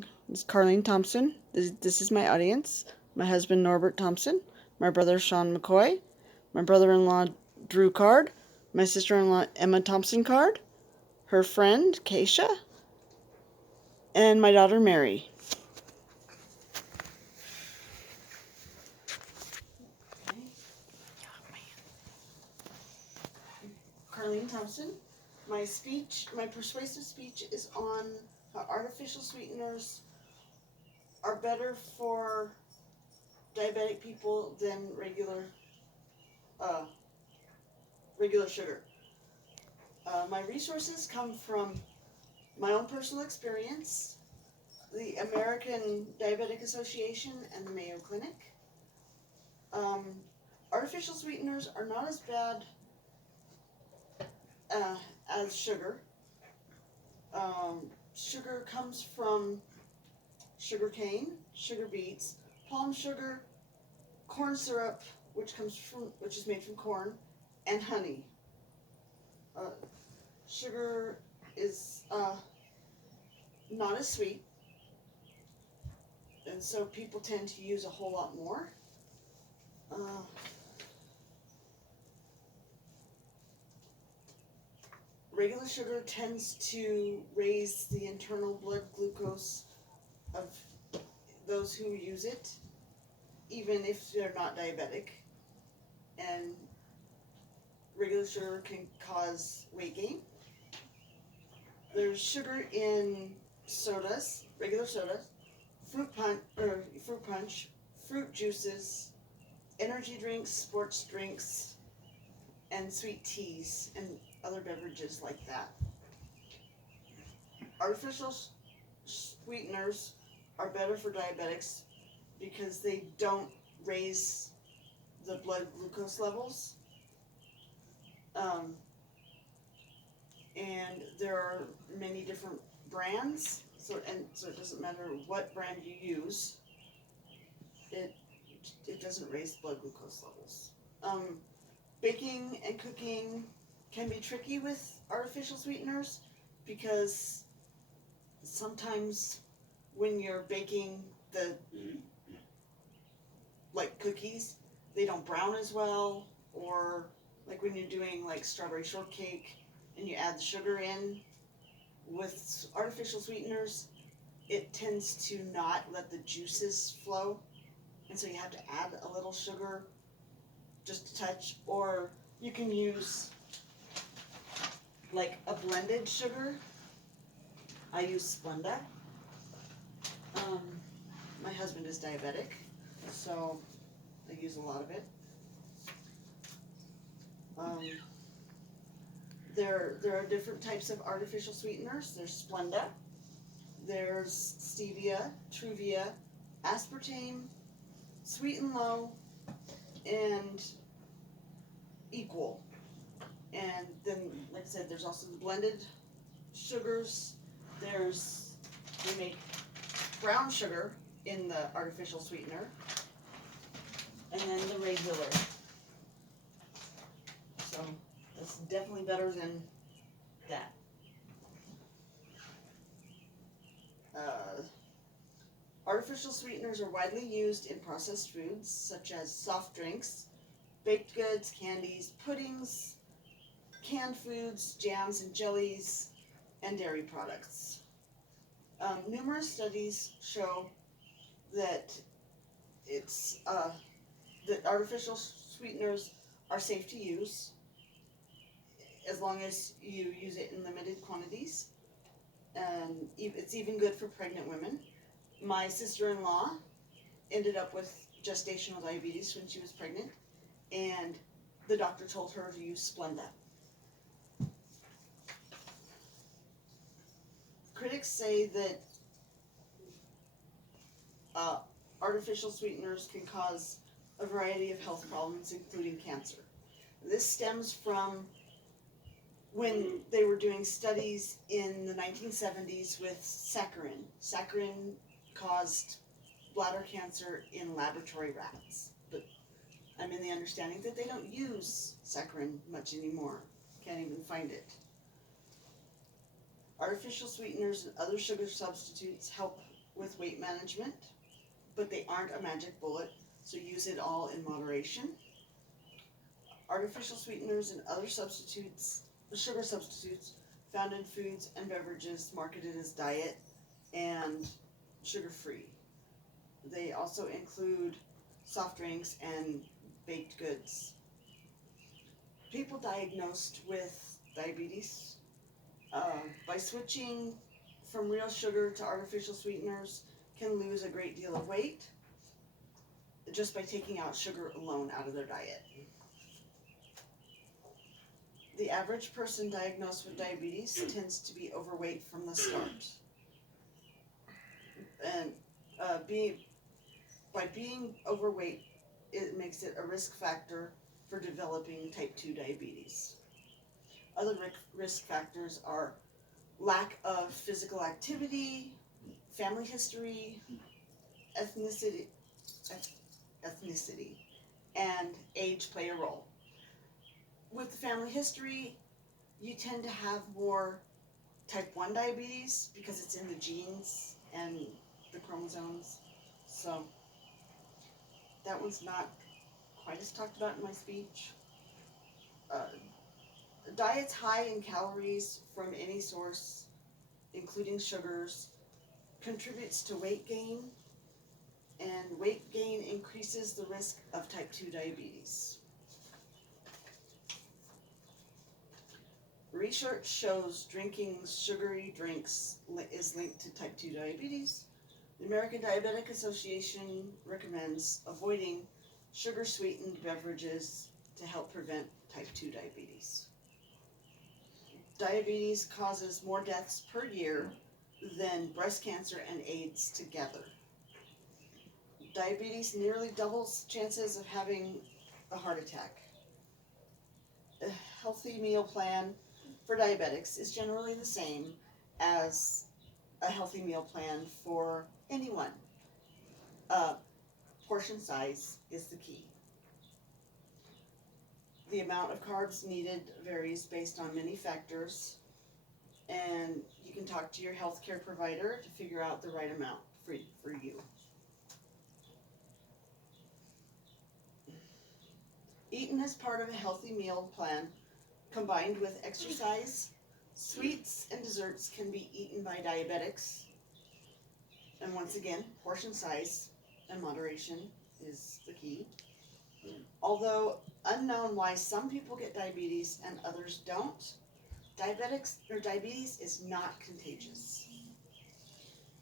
This is Carlene Thompson. This is my audience. My husband Norbert Thompson, my brother Sean McCoy, my brother-in-law Drew Card, my sister-in-law Emma Thompson Card, her friend Keisha, and my daughter Mary. Carlene Thompson. My persuasive speech is on how artificial sweeteners are better for diabetic people than uh, regular sugar. My resources come from my own personal experience, the American Diabetic Association, and the Mayo Clinic. Um, Artificial sweeteners are not as bad uh, as sugar. Sugar comes from sugar cane, sugar beets, palm sugar, corn syrup, which is made from corn, and honey. Uh, Sugar is not as sweet, and so people tend to use a whole lot more. Uh, Regular sugar tends to raise the internal blood glucose of those who use it, even if they're not diabetic. And regular sugar can cause weight gain. There's sugar in sodas, regular sodas, fruit punch, fruit juices, energy drinks, sports drinks, and sweet teas and other beverages like that. Artificial sweeteners are better for diabetics because they don't raise the blood glucose levels. Um, and there are many different brands, so it doesn't matter what brand you use, it doesn't raise blood glucose levels. Baking and cooking can be tricky with artificial sweeteners because sometimes when you're baking the like cookies, they don't brown as well, or like when you're doing like strawberry shortcake and you add the sugar in with artificial sweeteners, it tends to not let the juices flow, and so you have to add a little sugar, just a touch, or you can use like a blended sugar. I use Splenda. Um, my husband is diabetic, so I use a lot of it. Um, there are different types of artificial sweeteners. There's Splenda, there's stevia, Truvia, aspartame, sweet and low, and equal. And then, like I said, there's also the blended sugars. They make brown sugar in the artificial sweetener, and then the regular. So that's definitely better than that. Uh, Artificial sweeteners are widely used in processed foods such as soft drinks, baked goods, candies, puddings, canned foods, jams and jellies, and dairy products. Numerous studies show that that artificial sweeteners are safe to use as long as you use it in limited quantities, and it's even good for pregnant women. My sister-in-law ended up with gestational diabetes when she was pregnant, and the doctor told her to use Splenda. Critics say that uh, artificial sweeteners can cause a variety of health problems, including cancer. This stems from when they were doing studies in the 1970s with saccharin. Saccharin caused bladder cancer in laboratory rats, but I'm in the understanding that they don't use saccharin much anymore. Can't even find it. Artificial sweeteners and other sugar substitutes help with weight management, but they aren't a magic bullet, so use it all in moderation. Artificial sweeteners and other sugar substitutes found in foods and beverages marketed as diet and sugar-free. They also include soft drinks and baked goods. People diagnosed with diabetes, by switching from real sugar to artificial sweeteners, can lose a great deal of weight just by taking out sugar alone out of their diet. The average person diagnosed with diabetes tends to be overweight from the start. And by being overweight, it makes it a risk factor for developing type 2 diabetes. Other risk factors are lack of physical activity, family history, ethnicity, ethnicity, and age play a role. With the family history, you tend to have more type 1 diabetes because it's in the genes and the chromosomes. So that one's not quite as talked about in my speech. Diets high in calories from any source, including sugars, contributes to weight gain, and weight gain increases the risk of type 2 diabetes. Research shows drinking sugary drinks is linked to type 2 diabetes. The American Diabetic Association recommends avoiding sugar-sweetened beverages to help prevent type 2 diabetes. Diabetes causes more deaths per year than breast cancer and AIDS together. Diabetes nearly doubles chances of having a heart attack. A healthy meal plan for diabetics is generally the same as a healthy meal plan for anyone. Portion size is the key. The amount of carbs needed varies based on many factors, and you can talk to your healthcare provider to figure out the right amount for you. Eaten as part of a healthy meal plan, combined with exercise, sweets and desserts can be eaten by diabetics. And once again, portion size and moderation is the key. Although unknown why some people get diabetes and others don't, diabetes is not contagious.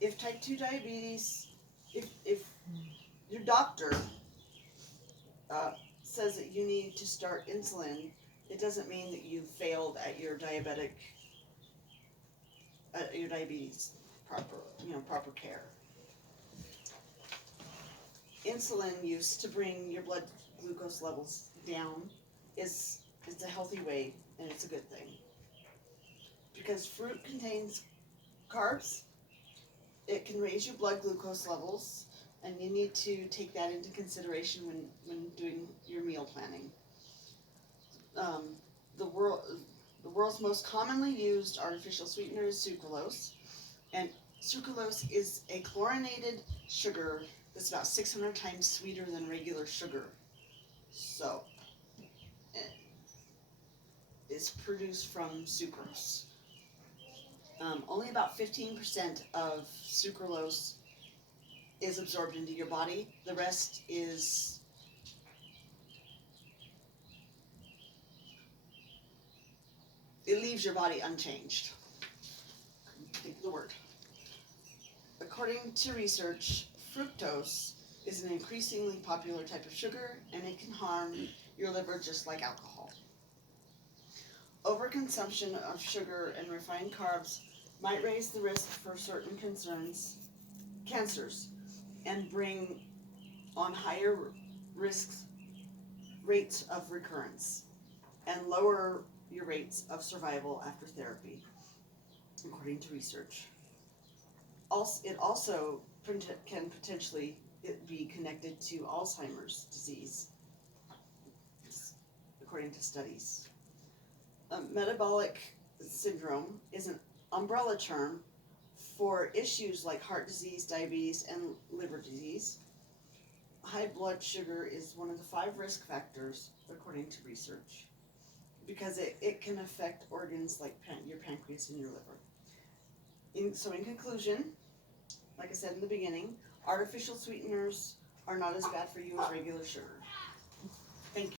If type 2 diabetes, if your doctor says that you need to start insulin, it doesn't mean that you've failed at your diabetes proper care. Insulin use to bring your blood glucose levels down is a healthy way, and it's a good thing. Because fruit contains carbs, it can raise your blood glucose levels, and you need to take that into consideration when doing your meal planning. The world's most commonly used artificial sweetener is sucralose, and sucralose is a chlorinated sugar that's about 600 times sweeter than regular sugar. So, it's produced from sucrose. Only about 15% of sucralose is absorbed into your body. The rest is it leaves your body unchanged. Think of the word. According to research, fructose is an increasingly popular type of sugar, and it can harm your liver just like alcohol. Overconsumption of sugar and refined carbs might raise the risk for certain cancers, and bring on higher rates of recurrence, and lower your rates of survival after therapy, according to research. It also can potentially be connected to Alzheimer's disease, according to studies. Metabolic syndrome is an umbrella term for issues like heart disease, diabetes, and liver disease. High blood sugar is one of the 5 risk factors, according to research, because it can affect organs like your pancreas and your liver. In conclusion, like I said in the beginning, artificial sweeteners are not as bad for you as regular sugar.